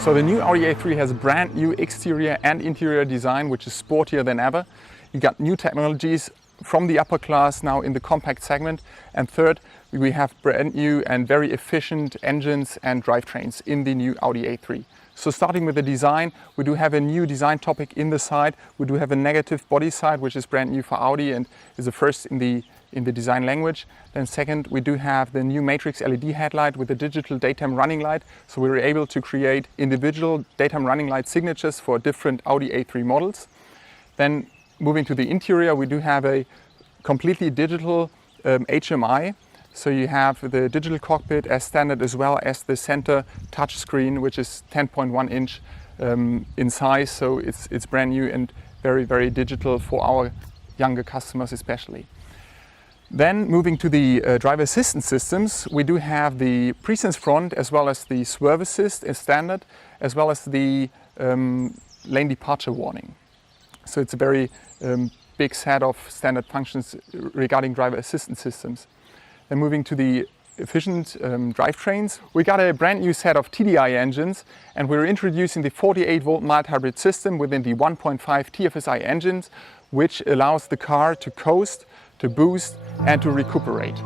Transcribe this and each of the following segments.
So the new Audi A3 has a brand new exterior and interior design, which is sportier than ever. You got new technologies from the upper class now in the compact segment. And third, we have brand new and very efficient engines and drivetrains in the new Audi A3. So starting with the design, we do have a new design topic in the side. We do have a negative body side, which is brand new for Audi and is the first in the design language. Then second, we do have the new Matrix LED headlight with the digital daytime running light. So we were able to create individual daytime running light signatures for different Audi A3 models. Then moving to the interior, we do have a completely digital HMI. So you have the digital cockpit as standard, as well as the center touch screen, which is 10.1 inch in size. So it's brand new and very, very digital for our younger customers especially. Then moving to the driver assistance systems, we do have the pre-sense front as well as the swerve assist as standard, as well as the lane departure warning. So it's a very big set of standard functions regarding driver assistance systems. Then moving to the efficient drivetrains, we got a brand new set of TDI engines, and we're introducing the 48-volt mild hybrid system within the 1.5 TFSI engines, which allows the car to coast, to boost and to recuperate.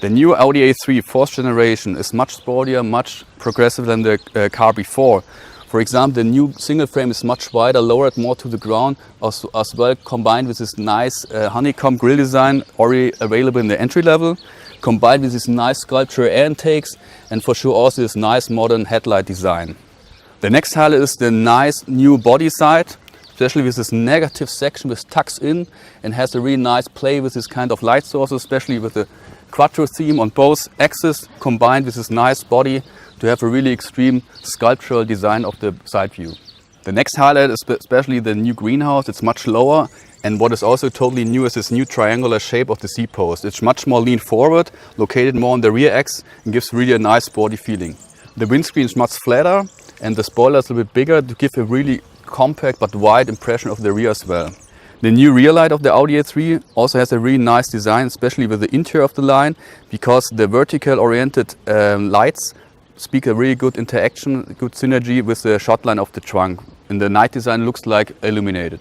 The new Audi A3 4th generation is much sportier, much progressive than the car before. For example, the new single frame is much wider, lowered more to the ground, as well combined with this nice honeycomb grille design already available in the entry level, combined with this nice sculpture air intakes, and for sure also this nice modern headlight design. The next highlight is the nice new body side, especially with this negative section which tucks in and has a really nice play with this kind of light sources, especially with the quattro theme on both axes combined with this nice body to have a really extreme sculptural design of the side view. The next highlight is especially the new greenhouse. It's much lower, and what is also totally new is this new triangular shape of the seat post. It's much more lean forward, located more on the rear axis, and gives really a nice sporty feeling. The windscreen is much flatter and the spoiler is a little bit bigger to give a really compact but wide impression of the rear as well. The new rear light of the Audi A3 also has a really nice design, especially with the interior of the line, because the vertical oriented lights speak a really good interaction, good synergy with the shot line of the trunk. And the night design looks like illuminated.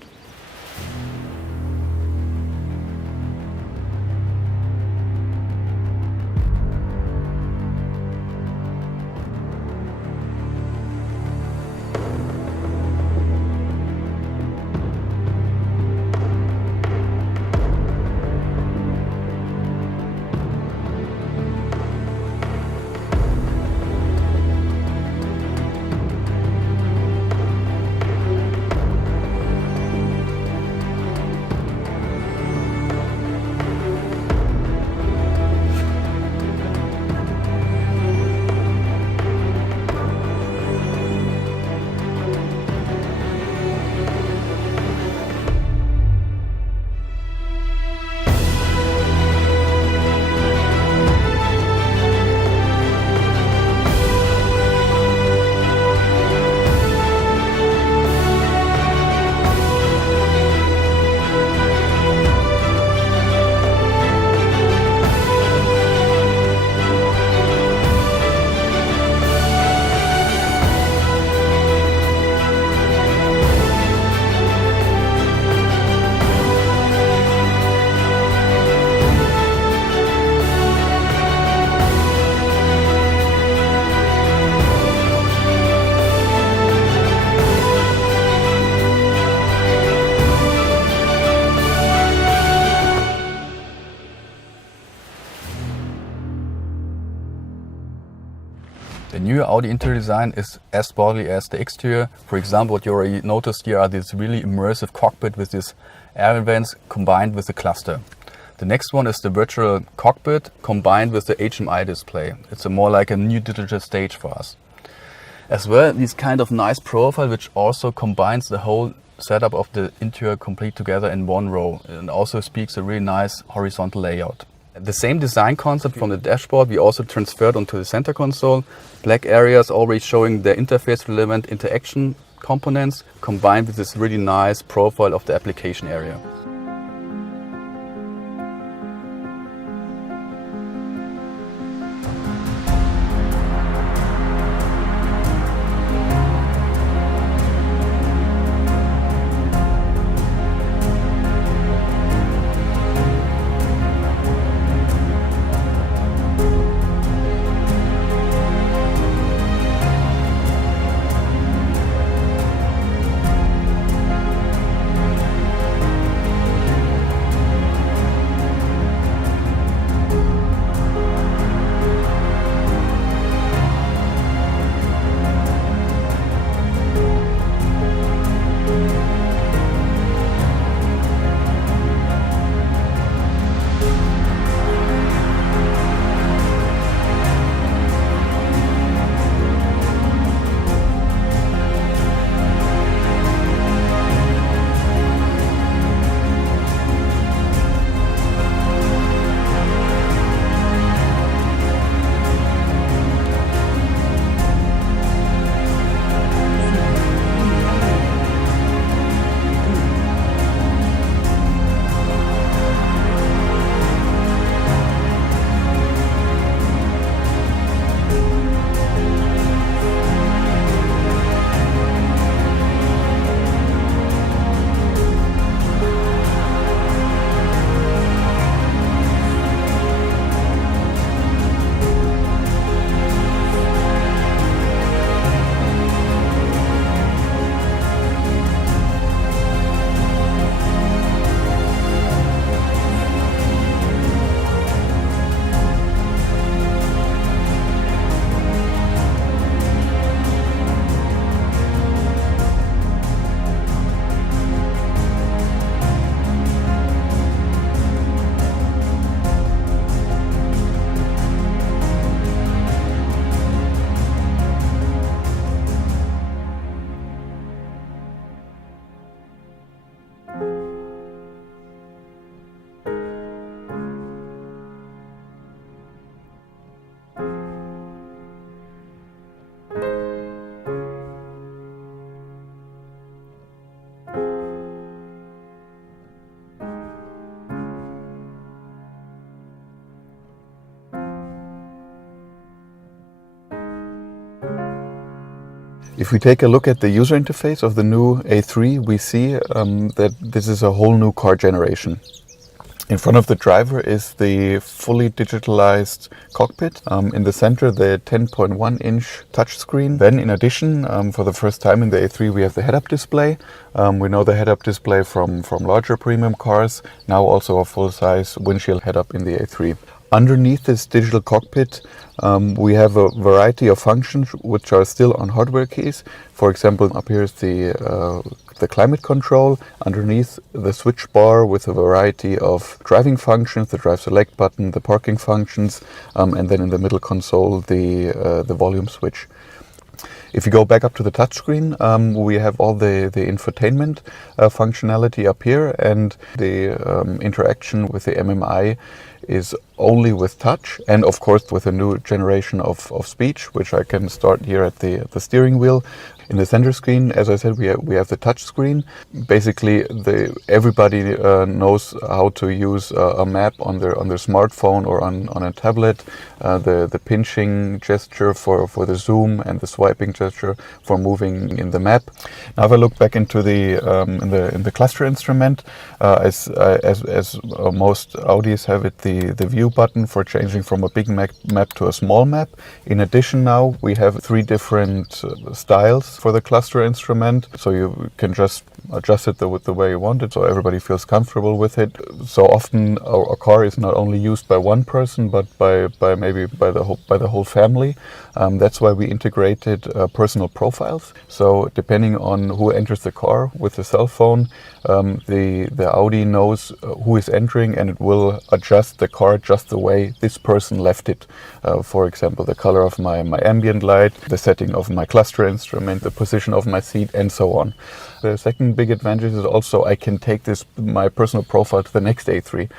The new Audi interior design is as sporty as the exterior. For example, what you already noticed here are these really immersive cockpit with these air vents combined with the cluster. The next one is the virtual cockpit combined with the HMI display. It's more like a new digital stage for us. As well, this kind of nice profile which also combines the whole setup of the interior complete together in one row and also speaks a really nice horizontal layout. The same design concept from the dashboard we also transferred onto the center console. Black areas already showing the interface relevant interaction components combined with this really nice profile of the application area. If we take a look at the user interface of the new A3, we see that this is a whole new car generation. In front of the driver is the fully digitalized cockpit. In the center, the 10.1-inch touchscreen. Then, in addition, for the first time in the A3, we have the head-up display. We know the head-up display from larger premium cars. Now also a full-size windshield head-up in the A3. Underneath this digital cockpit, we have a variety of functions which are still on hardware keys. For example, up here is the climate control. Underneath, the switch bar with a variety of driving functions, the drive select button, the parking functions, and then in the middle console, the volume switch. If you go back up to the touchscreen, we have all the infotainment functionality up here, and the interaction with the MMI is only with touch, and of course with a new generation of speech, which I can start here at the steering wheel. In the center screen, as I said, we have the touch screen. Basically, everybody knows how to use a map on their smartphone or on a tablet. The pinching gesture for the zoom and the swiping gesture for moving in the map. Now, if I look back into the cluster instrument, as most Audis have it, the view button for changing from a big map to a small map. In addition, now we have 3 different styles for the cluster instrument, so you can just adjust it the way you want it, so everybody feels comfortable with it. So often a car is not only used by one person, but by the whole family. That's why we integrated personal profiles. So depending on who enters the car with the cell phone, the Audi knows who is entering, and it will adjust the car just the way this person left it. For example, the color of my ambient light, the setting of my cluster instrument, the position of my seat, and so on. The second big advantage is also I can take my personal profile to the next A3.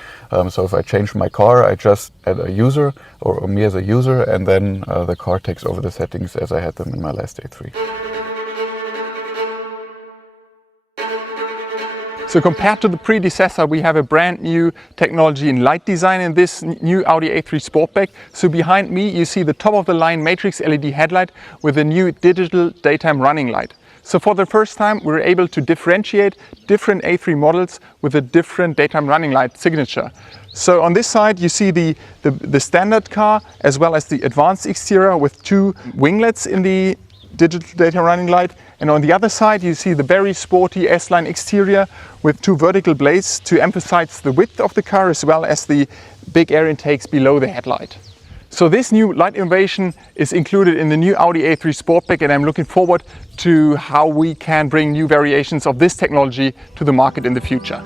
So if I change my car, I just add a user or me as a user, and then the car takes over the settings as I had them in my last A3. So compared to the predecessor, we have a brand new technology in light design in this new Audi A3 Sportback. So behind me you see the top of the line matrix LED headlight with a new digital daytime running light. So for the first time we're able to differentiate different A3 models with a different daytime running light signature. So on this side you see the standard car as well as the advanced exterior with 2 winglets in the digital daytime running light, and on the other side you see the very sporty S-Line exterior with 2 vertical blades to emphasize the width of the car as well as the big air intakes below the headlight. So this new light innovation is included in the new Audi A3 Sportback, and I'm looking forward to how we can bring new variations of this technology to the market in the future.